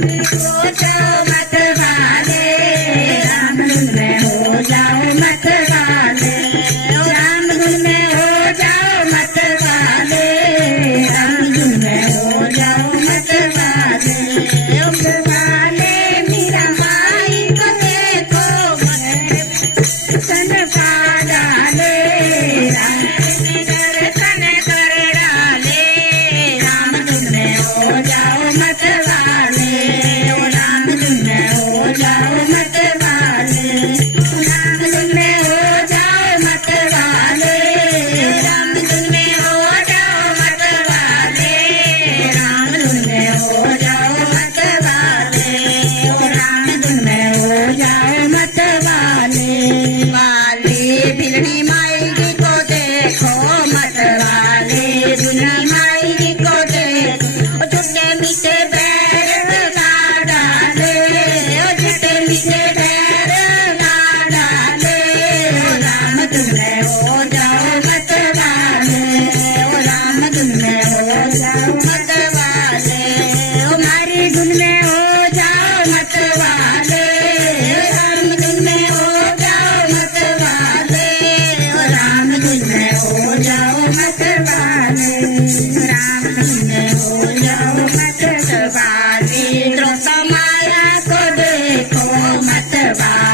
हो जाओ मत वाले, राम धुन में हो जाओ मत वाले, राम धुन में हो जाओ मत वाले, राम धुन में हो जाओ मत वाले, वाले मीरा माई को देखो सन पा डाले, दर्शन कर डाले, राम धुन में हो जाओ मत वाले, राम धुन में हो जाओ मत वाले, राम धुन में हो जाओ मत वाले, राम धुन में हो जाओ मत वाले, राम धुन में हो जाओ मत वाले, राम धुन में हो जाओ मत वाले, वाले भिलनी माई जी को देखो मत वाले, भिलनी माई जी को देखो, झूठे मीठे बैर लगा डाले, झूठे मीठे बैर लगा डाले, राम धुन में हो जाओ मत वाले, राम धुन में हो जाओ मत वाले, हमारी धुन में हो जाओ मत वाले, राम धुन में हो जाओ मत वाले, राम धुन में हो जाओ मत वाले, राम धुन में हो जाओ मत वाले, द्रौपदी माया को देखो मत वाले।